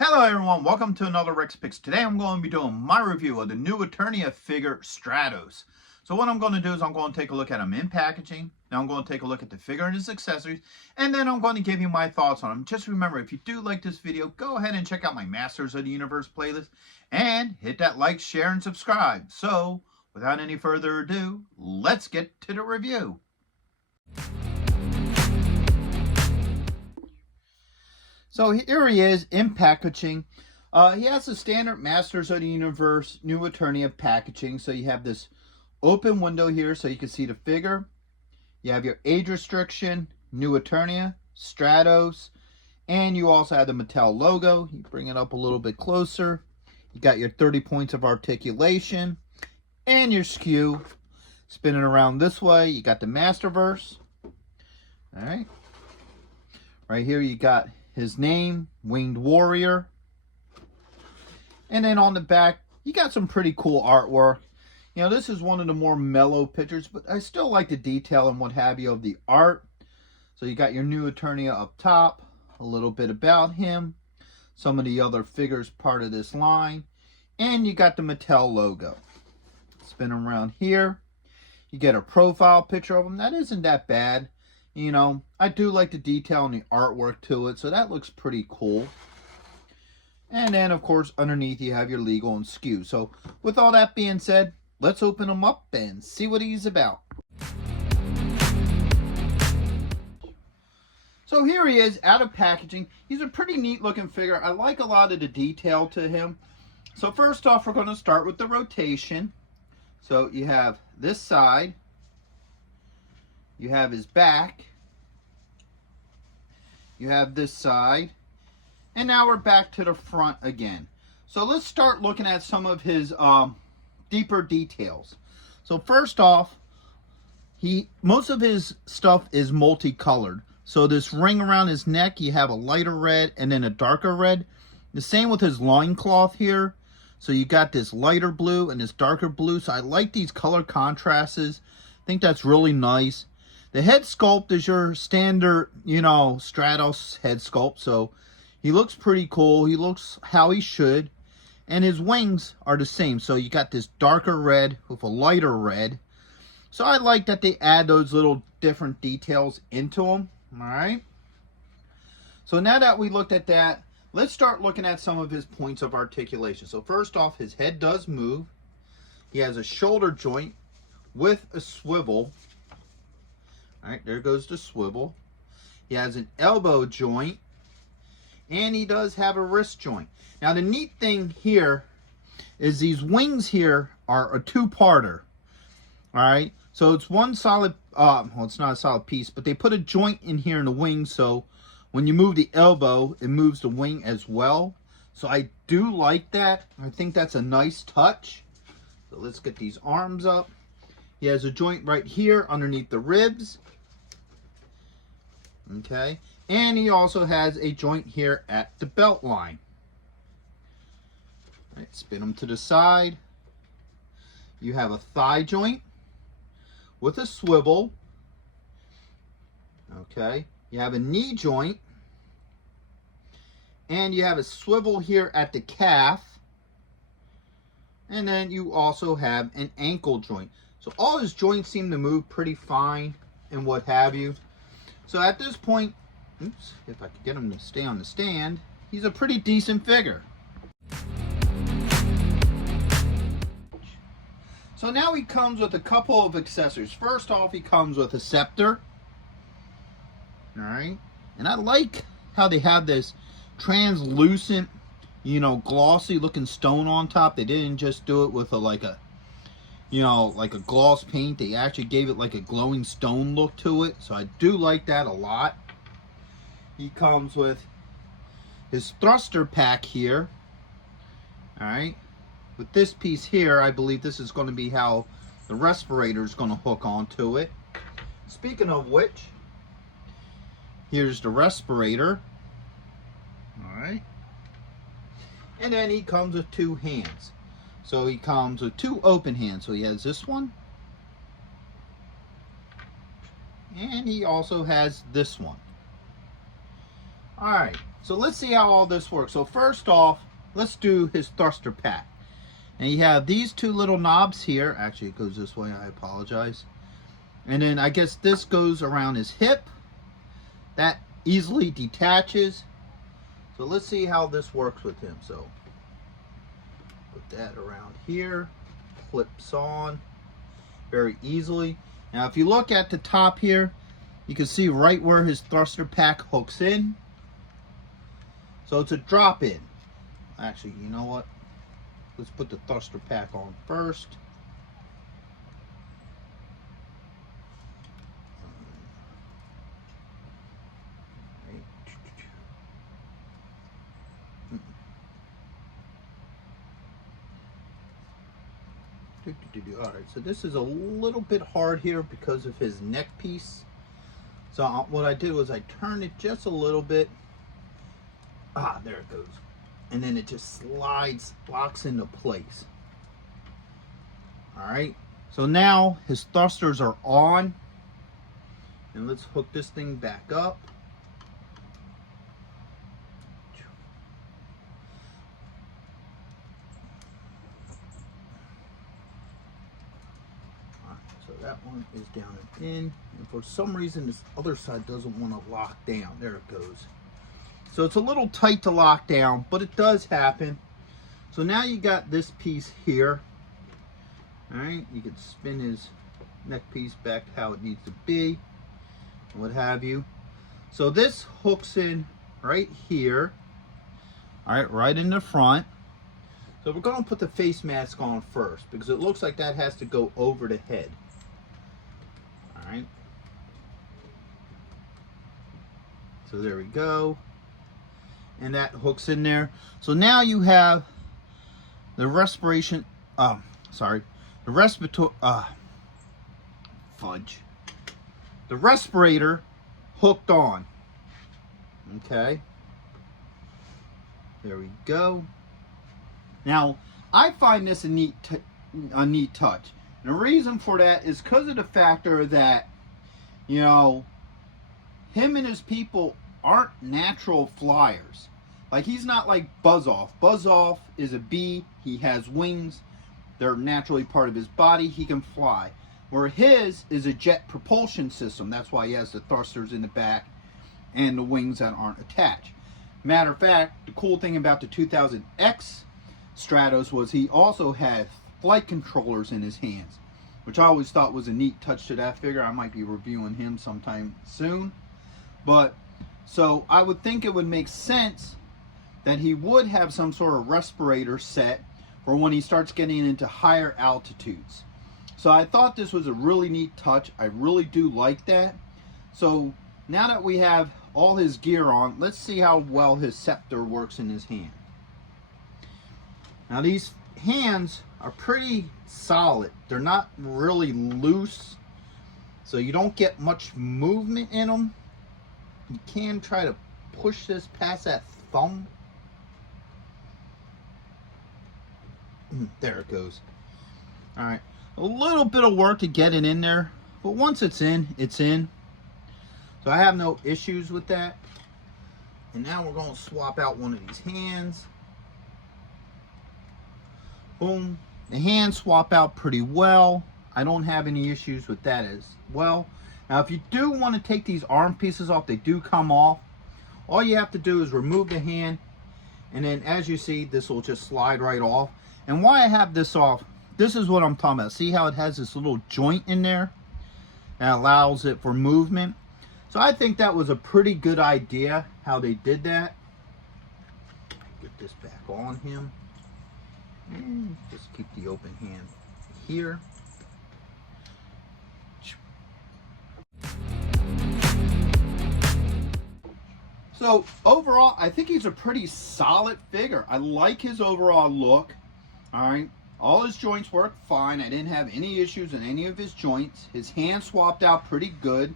Hello everyone, welcome to another Rex Picks. Today I'm going to be doing my review of the new Eternia figure Stratos. So what I'm going to do is I'm going to take a look at him in packaging. Now I'm going to take a look at the figure and his accessories. And then I'm going to give you my thoughts on him. Just remember, if you do like this video, go ahead and check out my Masters of the Universe playlist. And hit that like, share, and subscribe. So without any further ado, let's get to the review. So here he is in packaging. He has the standard Masters of the Universe New Eternia packaging. So you have this open window here so you can see the figure. You have your age restriction, New Eternia, Stratos, and you also have the Mattel logo. You bring it up a little bit closer. You got your 30 points of articulation and your skew. Spinning around this way, you got the Masterverse. All right. Right here you got his name, Winged Warrior. And then on the back, you got some pretty cool artwork. You know, this is one of the more mellow pictures, but I still like the detail and what have you of the art. So you got your New Eternia up top, a little bit about him, some of the other figures part of this line, and you got the Mattel logo. Spin around here, you get a profile picture of him. That isn't that bad. You know, I do like the detail and the artwork to it, so that looks pretty cool. And then, of course, underneath you have your legal and skew. So, with all that being said, let's open him up and see what he's about. So here he is, out of packaging. He's a pretty neat looking figure. I like a lot of the detail to him. So first off, we're going to start with the rotation. So you have this side. You have his back. You have this side. And now we're back to the front again. So let's start looking at some of his deeper details. So first off, most of his stuff is multicolored. So this ring around his neck, you have a lighter red and then a darker red. The same with his loincloth here. So you got this lighter blue and this darker blue. So I like these color contrasts. I think that's really nice. The head sculpt is your standard, you know, Stratos head sculpt. So he looks pretty cool. He looks how he should. And his wings are the same. So you got this darker red with a lighter red. So I like that they add those little different details into them. All right. So now that we looked at that, let's start looking at some of his points of articulation. So first off, his head does move. He has a shoulder joint with a swivel. All right, there goes the swivel. He has an elbow joint, and he does have a wrist joint. Now, the neat thing here is these wings here are a two-parter. All right, so it's one solid, well, it's not a solid piece, but they put a joint in here in the wing, so when you move the elbow, it moves the wing as well. So I do like that. I think that's a nice touch. So let's get these arms up. He has a joint right here underneath the ribs. Okay. And he also has a joint here at the belt line. All right, spin him to the side. You have a thigh joint with a swivel. Okay. You have a knee joint. And you have a swivel here at the calf. And then you also have an ankle joint. So all his joints seem to move pretty fine and what have you. So at this point, oops, if I could get him to stay on the stand, he's a pretty decent figure. So now he comes with a couple of accessories. First off, he comes with a scepter. All right. And I like how they have this translucent, you know, glossy looking stone on top. They didn't just do it with like a gloss paint. They actually gave it like a glowing stone look to it. So I do like that a lot. He comes with his thruster pack here. All right. With this piece here, I believe this is going to be how the respirator is going to hook onto it. Speaking of which, here's the respirator. All right. And then he comes with two hands. So he comes with two open hands. So he has this one. And he also has this one. Alright, So let's see how all this works. So first off, let's do his thruster pack. And you have these two little knobs here. Actually, it goes this way. I apologize. And then I guess this goes around his hip. That easily detaches. So let's see how this works with him. So put that around here. Clips on very easily. Now if you look at the top here, you can see right where his thruster pack hooks in. So it's a drop in. Actually, you know what? Let's put the thruster pack on first. Alright, so this is a little bit hard here because of his neck piece. So what I did was I turned it just a little bit. Ah, there it goes. And then it just locks into place. Alright, so now his thrusters are on. And let's hook this thing back up. So that one is down and in. And for some reason, this other side doesn't want to lock down. There it goes. So it's a little tight to lock down, but it does happen. So now you got this piece here. All right, you can spin his neck piece back to how it needs to be, and what have you. So this hooks in right here. All right, right in the front. So we're going to put the face mask on first because it looks like that has to go over the head. All right. So there we go. And that hooks in there. So now you have the respiration, the respirator, the respirator hooked on. Okay. There we go. Now, I find this a neat touch. And the reason for that is because of the factor that, you know, him and his people aren't natural flyers. Like, he's not like Buzz Off. Buzz Off is a bee. He has wings. They're naturally part of his body. He can fly. Where his is a jet propulsion system. That's why he has the thrusters in the back and the wings that aren't attached. Matter of fact, the cool thing about the 2000X Stratos was he also had flight controllers in his hands, which I always thought was a neat touch to that figure. I might be reviewing him sometime soon. But so I would think it would make sense that he would have some sort of respirator set for when he starts getting into higher altitudes. So I thought this was a really neat touch. I really do like that. So now that we have all his gear on, let's see how well his scepter works in his hand. Now these hands are pretty solid. They're not really loose, so you don't get much movement in them. You can try to push this past that thumb. There it goes. All right, a little bit of work to get it in there, but once it's in, it's in. So I have no issues with that. And now we're going to swap out one of these hands. Boom. The hands swap out pretty well. I don't have any issues with that as well. Now, if you do want to take these arm pieces off, they do come off. All you have to do is remove the hand, and then as you see, this will just slide right off. And why I have this off, this is what I'm talking about. See how it has this little joint in there that allows it for movement? So I think that was a pretty good idea how they did that. Get this back on him. And just keep the open hand here. So overall, I think he's a pretty solid figure. I like his overall look. All right, all his joints work fine. I didn't have any issues in any of his joints. His hand swapped out pretty good.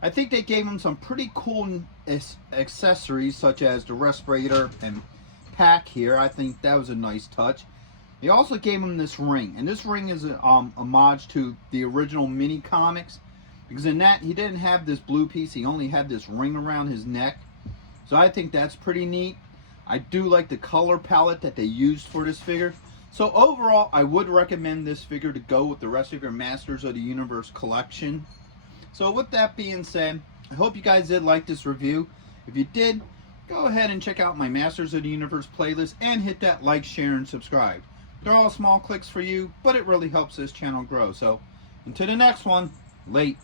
I think they gave him some pretty cool accessories, such as the respirator and pack here. I think that was a nice touch. They also gave him this ring, and this ring is a homage to the original mini comics, because in that he didn't have this blue piece. He only had this ring around his neck, So I think that's pretty neat. I do like the color palette that they used for this figure. So overall, I would recommend this figure to go with the rest of your Masters of the Universe collection. So with that being said, I hope you guys did like this review. If you did, go ahead and check out my Masters of the Universe playlist and hit that like, share, and subscribe. They're all small clicks for you, but it really helps this channel grow. So until the next one, late.